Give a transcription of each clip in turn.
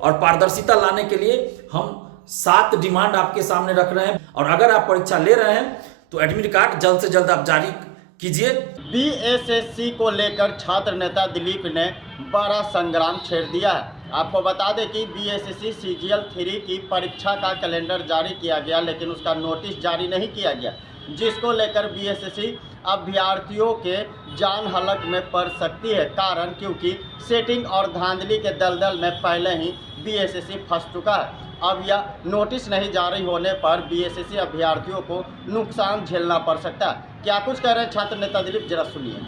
और पारदर्शिता लाने के लिए हम 7 डिमांड आपके सामने रख रहे हैं। और अगर आप परीक्षा ले रहे हैं तो एडमिट कार्ड जल्द से जल्द आप जारी कीजिए। बीएसएससी को लेकर छात्र नेता दिलीप ने बड़ा संग्राम छेड़ दिया है। आपको बता दें कि बीएसएससी सीजीएल 3 की परीक्षा का कैलेंडर जारी किया गया, लेकिन उसका नोटिस जारी नहीं किया गया, जिसको लेकर बीएसएससी अभ्यर्थियों के जान हलक में पड़ सकती है। कारण क्योंकि सेटिंग और धांधली के दलदल में पहले ही बीएसएससी फंस चुका है। अब यह नोटिस नहीं जारी होने पर बीएसएससी अभ्यर्थियों को नुकसान झेलना पड़ सकता है। क्या कुछ कह रहे हैं छात्र नेता दिलीप, जरा सुनिए।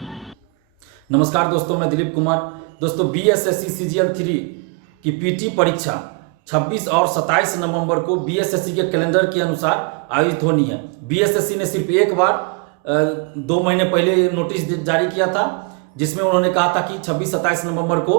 नमस्कार दोस्तों, मैं दिलीप कुमार। दोस्तों, बीएसएससी सीजीएल 3 की पीटी परीक्षा 26 और 27 नवंबर को बीएसएससी के कैलेंडर के अनुसार आयोजित होनी है। बीएसएससी ने सिर्फ एक बार 2 महीने पहले नोटिस जारी किया था, जिसमें उन्होंने कहा था कि 26-27 नवंबर को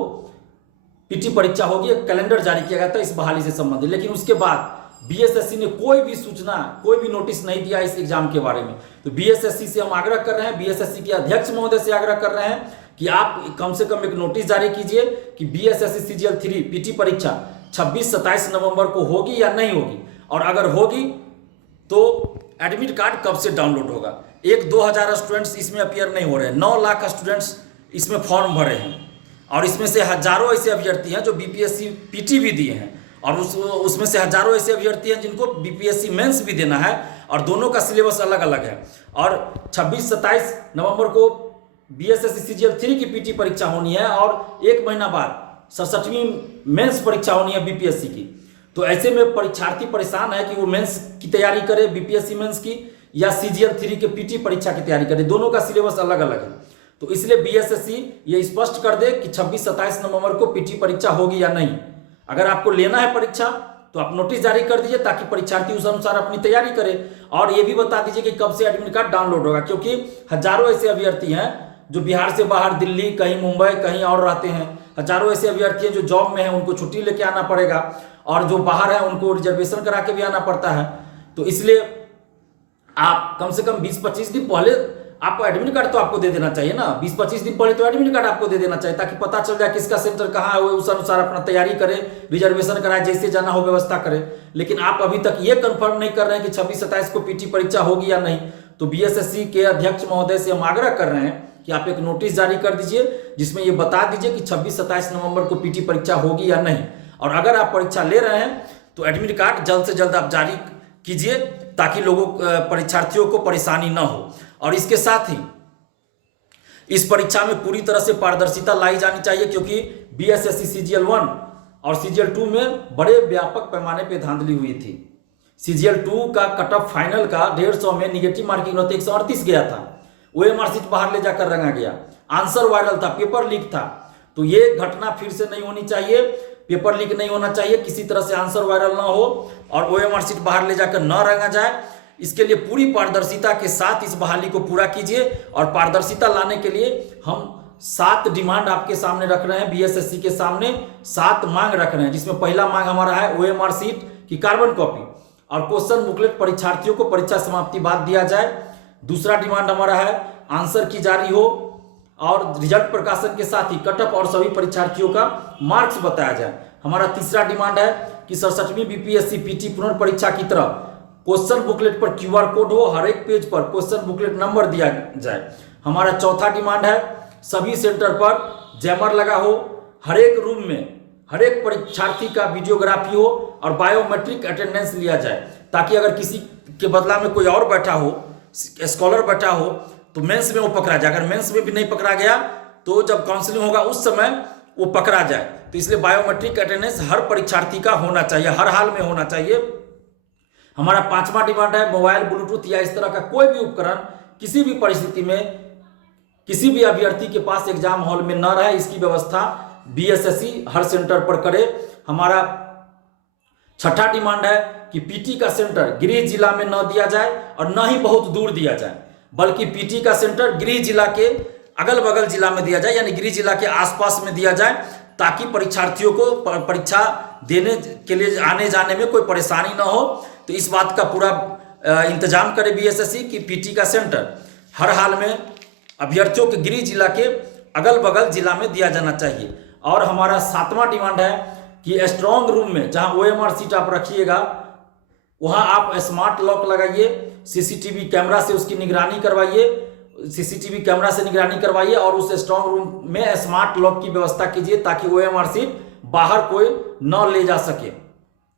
पीटी परीक्षा होगी। एक कैलेंडर जारी किया गया था इस बहाली से संबंधित, लेकिन उसके बाद बीएसएससी ने कोई भी सूचना, कोई भी नोटिस नहीं दिया इस एग्जाम के बारे में। तो बीएसएससी से हम आग्रह कर रहे हैं, बीएसएससी के अध्यक्ष महोदय से आग्रह कर रहे हैं कि आप कम से कम एक नोटिस जारी कीजिए कि बीएसएससी सीजीएल 3 पीटी परीक्षा 26-27 नवंबर को होगी या नहीं होगी, और अगर होगी तो एडमिट कार्ड कब से डाउनलोड होगा। 1-2 हज़ार स्टूडेंट्स इसमें अपियर नहीं हो रहे हैं, 9 लाख स्टूडेंट्स इसमें फॉर्म भरे हैं, और इसमें से हजारों ऐसे अभ्यर्थी हैं जो बीपीएससी पीटी भी दिए हैं, और उसमें से हजारों ऐसे अभ्यर्थी हैं जिनको बीपीएससी मेंस भी देना है, और दोनों का सिलेबस अलग अलग है। और 26-27 नवंबर को बीएसएससी सीजीएल 3 की पीटी परीक्षा होनी है, और 1 महीना बाद 67वीं मेंस परीक्षा होनी है बीपीएससी की। तो ऐसे में परीक्षार्थी परेशान है कि वो मेंस की तैयारी करे, बीपीएससी मेंस की, या सीजीएल 3 के पीटी परीक्षा की तैयारी करे। दोनों का सिलेबस अलग अलग है। तो इसलिए बीएसएससी ये स्पष्ट कर दे कि 26-27 नवंबर को पीटी परीक्षा होगी या नहीं। अगर आपको लेना है परीक्षा तो आप नोटिस जारी कर दीजिए, ताकि परीक्षार्थी उस अनुसार अपनी तैयारी करे। और ये भी बता दीजिए कि कब से एडमिट कार्ड डाउनलोड होगा, क्योंकि हजारों ऐसे अभ्यर्थी हैं जो बिहार से बाहर, दिल्ली, कहीं मुंबई, कहीं और रहते हैं। हजारों ऐसे अभ्यर्थी हैं जो जॉब में हैं, उनको छुट्टी लेके आना पड़ेगा, और जो बाहर है उनको रिजर्वेशन करा के भी आना पड़ता है। तो इसलिए आप कम से कम 20-25 दिन पहले आपको एडमिट कार्ड तो आपको दे देना चाहिए ना। 20-25 दिन पहले तो एडमिट कार्ड आपको दे देना चाहिए, ताकि पता चल जाए किसका सेंटर कहाँ है, वो उस अनुसार अपना तैयारी करें, रिजर्वेशन कराए, जैसे जाना हो व्यवस्था करें। लेकिन आप अभी तक ये कंफर्म नहीं कर रहे हैं कि 26-27 को पीटी परीक्षा होगी या नहीं। तो बीएसएससी के अध्यक्ष महोदय से हम आग्रह कर रहे हैं कि आप एक नोटिस जारी कर दीजिए, जिसमें ये बता दीजिए कि 26-27 नवंबर को पीटी परीक्षा होगी या नहीं। और अगर आप परीक्षा ले रहे हैं तो एडमिट कार्ड जल्द से जल्द आप जारी कीजिए, ताकि परीक्षार्थियों को परेशानी न हो। और इसके साथ ही इस परीक्षा में पूरी तरह से पारदर्शिता लाई जानी चाहिए, क्योंकि बीएसएससी सीजीएल 1 और सीजीएल 2 में बड़े व्यापक पैमाने पे धांधली हुई थी। सीजीएल 2 का कट ऑफ फाइनल का 150 में निगेटिव मार्किंग 138 गया था। ओएमआर सीट बाहर ले जाकर रंगा गया, आंसर वायरल था, पेपर लीक था। तो ये घटना फिर से नहीं होनी चाहिए, पेपर लीक नहीं होना चाहिए, किसी तरह से आंसर वायरल ना हो और ओएमआर सीट बाहर ले जाकर न रंगा जाए। इसके लिए पूरी पारदर्शिता के साथ इस बहाली को पूरा कीजिए। और पारदर्शिता लाने के लिए हम 7 डिमांड आपके सामने रख रहे हैं, बीएसएससी के सामने 7 मांग रख रहे हैं, जिसमें पहला मांग हमारा है ओएमआर सीट की कार्बन कॉपी और क्वेश्चन बुकलेट परीक्षार्थियों को परीक्षा समाप्ति बाद दिया जाए। दूसरा डिमांड हमारा है आंसर की जारी हो, और रिजल्ट प्रकाशन के साथ ही कटअप और सभी परीक्षार्थियों का मार्क्स बताया जाए। हमारा तीसरा डिमांड है कि 67वीं बीपीएससी पीटी पुनर्परीक्षा की तरह क्वेश्चन बुकलेट पर क्यूआर कोड हो, हर एक पेज पर क्वेश्चन बुकलेट नंबर दिया जाए। हमारा चौथा डिमांड है सभी सेंटर पर जैमर लगा हो, हर एक रूम में हर एक परीक्षार्थी का वीडियोग्राफी हो और बायोमेट्रिक अटेंडेंस लिया जाए, ताकि अगर किसी के बदला में कोई और बैठा हो, स्कॉलर बैठा हो, तो मेंस में वो पकड़ा जाए। अगर मेंस में भी नहीं पकड़ा गया तो जब काउंसलिंग होगा उस समय वो पकड़ा जाए। तो इसलिए बायोमेट्रिक अटेंडेंस हर परीक्षार्थी का होना चाहिए, हर हाल में होना चाहिए। हमारा 5वां डिमांड है मोबाइल, ब्लूटूथ या इस तरह का कोई भी उपकरण किसी भी परिस्थिति में किसी भी अभ्यर्थी के पास एग्जाम हॉल में न रहे, इसकी व्यवस्था बीएसएससी हर सेंटर पर करे। हमारा 6ठा डिमांड है कि पीटी का सेंटर गृह जिला में न दिया जाए और न ही बहुत दूर दिया जाए, बल्कि पीटी का सेंटर गृह जिला के अगल बगल जिला में दिया जाए, यानी गृह जिला के आसपास में दिया जाए, ताकि परीक्षार्थियों को परीक्षा देने के लिए आने जाने में कोई परेशानी ना हो। तो इस बात का पूरा इंतजाम करे बीएसएससी कि पीटी का सेंटर हर हाल में अभ्यर्थियों के गृह जिला के अगल बगल जिला में दिया जाना चाहिए। और हमारा 7वां डिमांड है कि स्ट्रांग रूम में जहां OMR सीट आप रखिएगा वहां आप स्मार्ट लॉक लगाइए, सीसीटीवी कैमरा से उसकी निगरानी करवाइए, सीसीटीवी कैमरा से निगरानी करवाइए और उस स्ट्रांग रूम में स्मार्ट लॉक की व्यवस्था कीजिए ताकि OMR सीट बाहर कोई न ले जा सके।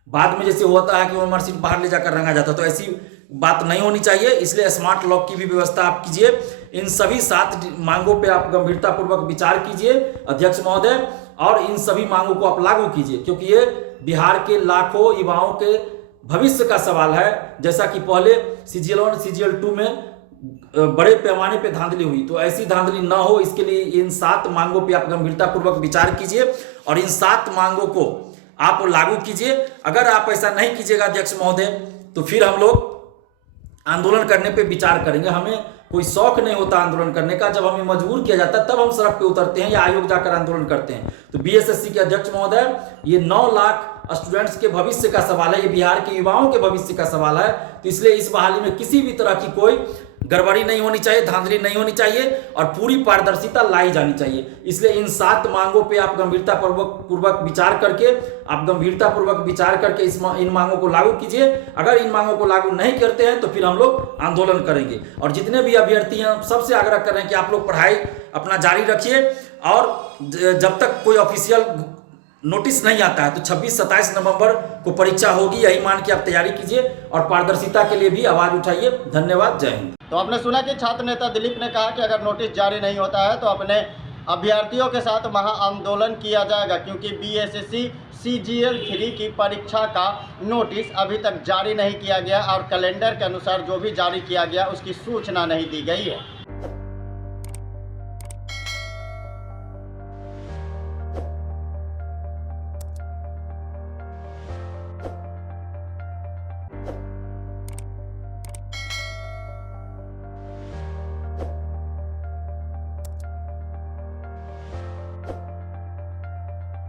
बाद में जैसे होता है कि OMR सीट बाहर ले जाकर रंगा जाता है, तो ऐसी बात नहीं होनी चाहिए, इसलिए स्मार्ट लॉक की भी व्यवस्था आप कीजिए। इन सभी 7 मांगों पे आप गंभीरतापूर्वक विचार कीजिए अध्यक्ष महोदय, और इन सभी मांगों को आप लागू कीजिए, क्योंकि ये बिहार के लाखों युवाओं के भविष्य का सवाल है। जैसा कि पहले CGL 1 CGL 2 में बड़े पैमाने पे धांधली हुई, तो ऐसी धांधली ना हो इसके लिए इन 7 मांगों पे आप गंभीरतापूर्वक विचार कीजिए और इन 7 मांगों को आप लागू कीजिए। अगर आप ऐसा नहीं कीजिएगा अध्यक्ष महोदय तो फिर हम लोग आंदोलन करने पे विचार करेंगे। हमें कोई शौक नहीं होता आंदोलन करने का, जब हमें मजबूर किया जाता है तब हम सड़क पे उतरते हैं या आयोग जाकर आंदोलन करते हैं। तो BSSC के अध्यक्ष महोदय, ये 9 लाख स्टूडेंट्स के भविष्य का सवाल है, ये बिहार के युवाओं के भविष्य का सवाल है, तो इसलिए इस बहाली में किसी भी तरह की कोई गड़बड़ी नहीं होनी चाहिए, धांधली नहीं होनी चाहिए और पूरी पारदर्शिता लाई जानी चाहिए। इसलिए इन 7 मांगों पे आप गंभीरतापूर्वक विचार करके इन मांगों को लागू कीजिए। अगर इन मांगों को लागू नहीं करते हैं तो फिर हम लोग आंदोलन करेंगे। और जितने भी अभ्यर्थी हैं सबसे आग्रह कर रहे हैं कि आप लोग पढ़ाई अपना जारी रखिए और जब तक कोई ऑफिशियल नोटिस नहीं आता है तो 26-27 नवंबर को परीक्षा होगी, यही मान के आप तैयारी कीजिए और पारदर्शिता के लिए भी आवाज उठाइए। धन्यवाद, जय हिंद। तो आपने सुना कि छात्र नेता दिलीप ने कहा कि अगर नोटिस जारी नहीं होता है तो अपने अभ्यर्थियों के साथ महा आंदोलन किया जाएगा, क्योंकि BSSC CGL 3 की परीक्षा का नोटिस अभी तक जारी नहीं किया गया और कैलेंडर के अनुसार जो भी जारी किया गया उसकी सूचना नहीं दी गई है।